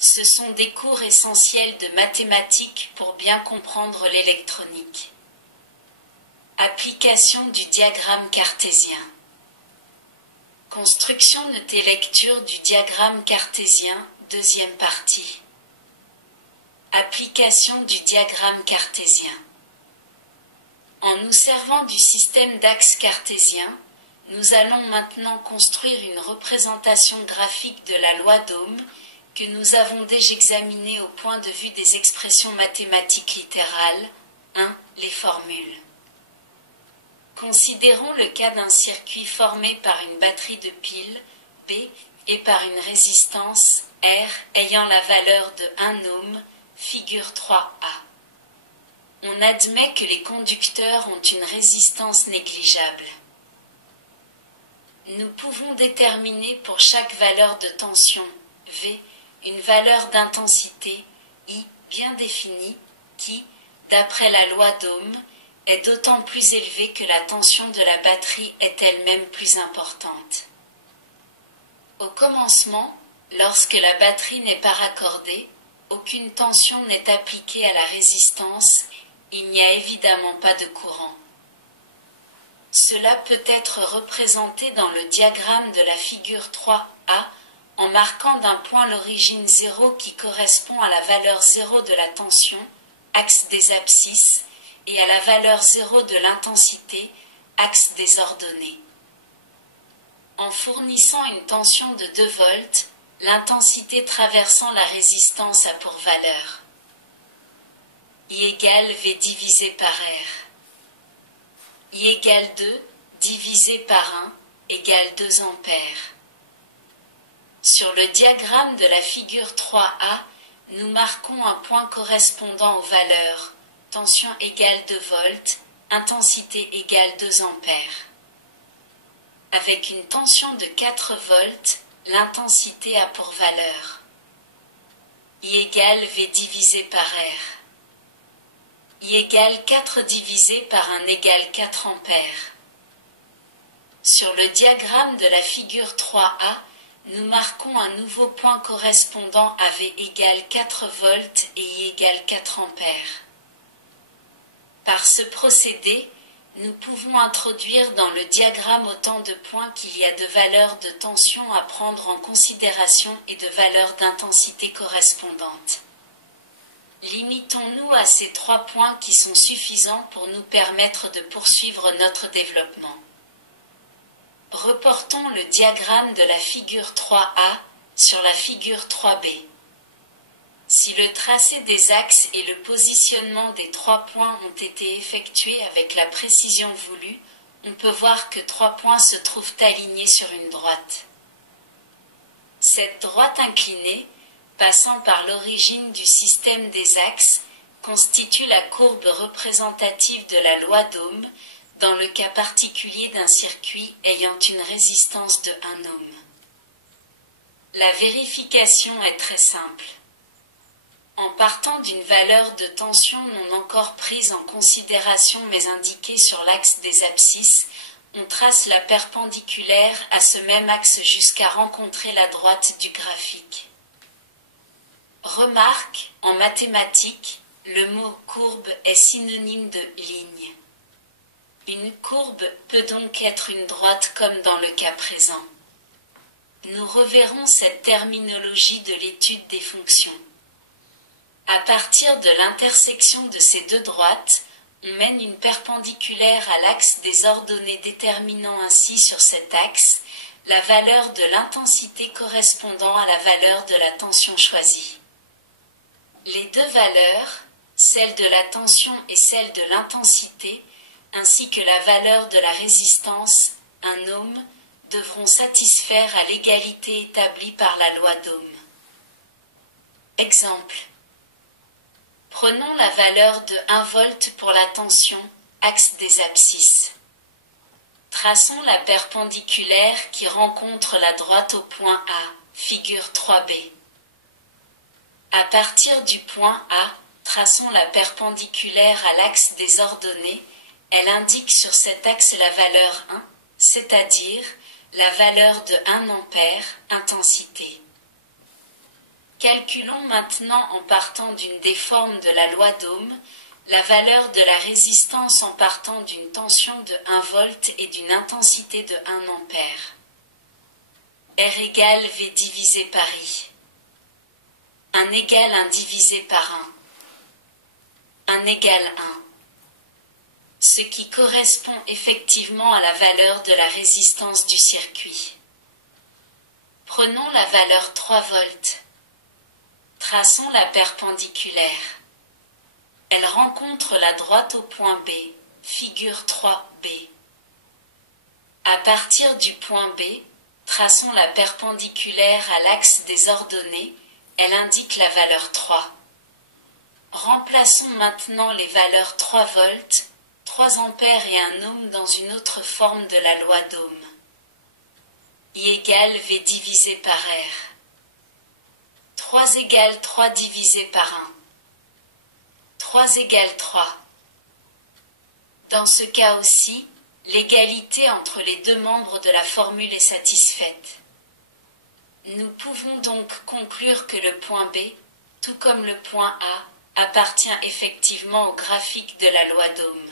Ce sont des cours essentiels de mathématiques pour bien comprendre l'électronique. Application du diagramme cartésien. Construction note et lecture du diagramme cartésien, deuxième partie. Application du diagramme cartésien. En nous servant du système d'axes cartésiens, nous allons maintenant construire une représentation graphique de la loi d'Ohm que nous avons déjà examinée au point de vue des expressions mathématiques littérales. 1. Les formules. Considérons le cas d'un circuit formé par une batterie de piles, B, et par une résistance, R, ayant la valeur de 1 ohm, figure 3a. On admet que les conducteurs ont une résistance négligeable. Nous pouvons déterminer pour chaque valeur de tension, V, une valeur d'intensité, I, bien définie, qui, d'après la loi d'Ohm, est d'autant plus élevée que la tension de la batterie est elle-même plus importante. Au commencement, lorsque la batterie n'est pas raccordée, aucune tension n'est appliquée à la résistance, il n'y a évidemment pas de courant. Cela peut être représenté dans le diagramme de la figure 3a en marquant d'un point l'origine 0 qui correspond à la valeur 0 de la tension, axe des abscisses, et à la valeur 0 de l'intensité, axe des ordonnées. En fournissant une tension de 2 volts, l'intensité traversant la résistance a pour valeur I égale V divisé par R. I égale 2 divisé par 1 égale 2 ampères. Sur le diagramme de la figure 3a, nous marquons un point correspondant aux valeurs tension égale 2 volts, intensité égale 2 ampères. Avec une tension de 4 volts, l'intensité a pour valeur I égale V divisé par R. I égale 4 divisé par 1 égale 4 ampères. Sur le diagramme de la figure 3a, nous marquons un nouveau point correspondant à V égale 4 volts et I égale 4 ampères. Par ce procédé, nous pouvons introduire dans le diagramme autant de points qu'il y a de valeurs de tension à prendre en considération et de valeurs d'intensité correspondantes. Limitons-nous à ces 3 points qui sont suffisants pour nous permettre de poursuivre notre développement. Reportons le diagramme de la figure 3a sur la figure 3b. Si le tracé des axes et le positionnement des 3 points ont été effectués avec la précision voulue, on peut voir que 3 points se trouvent alignés sur une droite. Cette droite inclinée, passant par l'origine du système des axes, constitue la courbe représentative de la loi d'Ohm, dans le cas particulier d'un circuit ayant une résistance de 1 ohm. La vérification est très simple. En partant d'une valeur de tension non encore prise en considération mais indiquée sur l'axe des abscisses, on trace la perpendiculaire à ce même axe jusqu'à rencontrer la droite du graphique. Remarque, en mathématiques, le mot courbe est synonyme de ligne. Une courbe peut donc être une droite comme dans le cas présent. Nous reverrons cette terminologie de l'étude des fonctions. À partir de l'intersection de ces deux droites, on mène une perpendiculaire à l'axe des ordonnées déterminant ainsi sur cet axe la valeur de l'intensité correspondant à la valeur de la tension choisie. Les deux valeurs, celle de la tension et celle de l'intensité, ainsi que la valeur de la résistance, 1 ohm, devront satisfaire à l'égalité établie par la loi d'Ohm. Exemple. Prenons la valeur de 1 volt pour la tension, axe des abscisses. Traçons la perpendiculaire qui rencontre la droite au point A, figure 3b. À partir du point A, traçons la perpendiculaire à l'axe des ordonnées. Elle indique sur cet axe la valeur 1, c'est-à-dire la valeur de 1 ampère, intensité. Calculons maintenant en partant d'une des formes de la loi d'Ohm, la valeur de la résistance en partant d'une tension de 1 volt et d'une intensité de 1 ampère. R égale V divisé par I. 1 égale 1 divisé par 1. 1 égale 1. Ce qui correspond effectivement à la valeur de la résistance du circuit. Prenons la valeur 3 volts. Traçons la perpendiculaire. Elle rencontre la droite au point B, figure 3b. À partir du point B, traçons la perpendiculaire à l'axe des ordonnées, elle indique la valeur 3. Remplaçons maintenant les valeurs 3 volts, 3 ampères et 1 ohm dans une autre forme de la loi d'Ohm. I égale V divisé par R. 3 égale 3 divisé par 1. 3 égale 3. Dans ce cas aussi, l'égalité entre les deux membres de la formule est satisfaite. Nous pouvons donc conclure que le point B, tout comme le point A, appartient effectivement au graphique de la loi d'Ohm.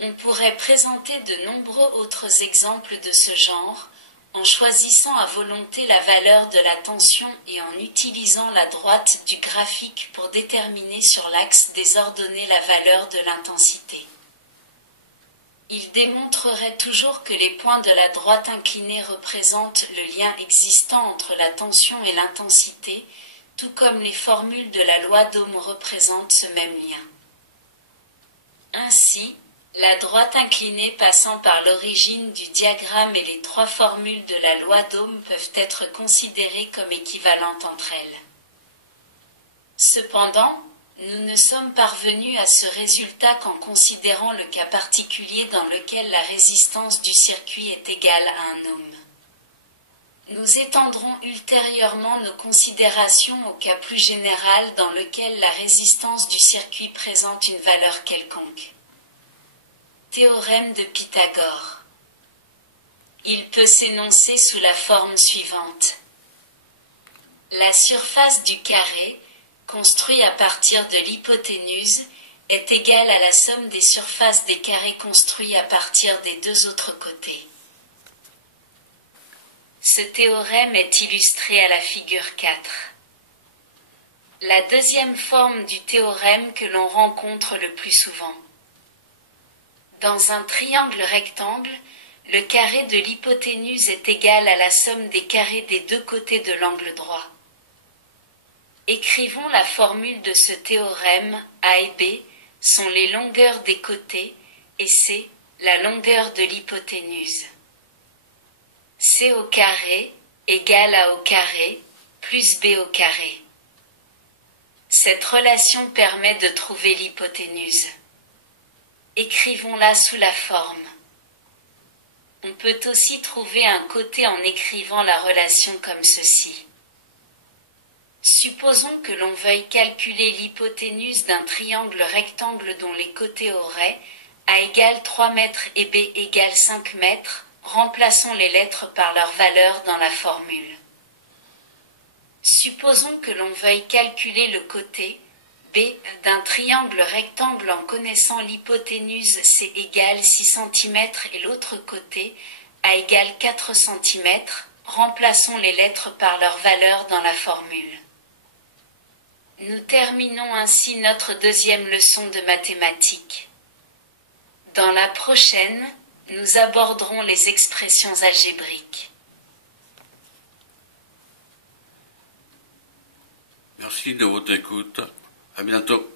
On pourrait présenter de nombreux autres exemples de ce genre, en choisissant à volonté la valeur de la tension et en utilisant la droite du graphique pour déterminer sur l'axe des ordonnées la valeur de l'intensité. Il démontrerait toujours que les points de la droite inclinée représentent le lien existant entre la tension et l'intensité, tout comme les formules de la loi d'Ohm représentent ce même lien. Ainsi, la droite inclinée passant par l'origine du diagramme et les trois formules de la loi d'Ohm peuvent être considérées comme équivalentes entre elles. Cependant, nous ne sommes parvenus à ce résultat qu'en considérant le cas particulier dans lequel la résistance du circuit est égale à 1 ohm. Nous étendrons ultérieurement nos considérations au cas plus général dans lequel la résistance du circuit présente une valeur quelconque. Théorème de Pythagore. Il peut s'énoncer sous la forme suivante. La surface du carré, construit à partir de l'hypoténuse, est égale à la somme des surfaces des carrés construits à partir des deux autres côtés. Ce théorème est illustré à la figure 4. La deuxième forme du théorème que l'on rencontre le plus souvent. Dans un triangle rectangle, le carré de l'hypoténuse est égal à la somme des carrés des deux côtés de l'angle droit. Écrivons la formule de ce théorème. A et B sont les longueurs des côtés et C, la longueur de l'hypoténuse. C au carré égale à au carré plus B au carré. Cette relation permet de trouver l'hypoténuse. Écrivons-la sous la forme. On peut aussi trouver un côté en écrivant la relation comme ceci. Supposons que l'on veuille calculer l'hypoténuse d'un triangle rectangle dont les côtés auraient A égale 3 mètres et B égale 5 mètres, remplaçons les lettres par leur valeur dans la formule. Supposons que l'on veuille calculer le côté B d'un triangle rectangle en connaissant l'hypoténuse C égale 6 cm et l'autre côté A égale 4 cm, remplaçons les lettres par leur valeur dans la formule. Nous terminons ainsi notre deuxième leçon de mathématiques. Dans la prochaine, nous aborderons les expressions algébriques. Merci de votre écoute. À bientôt.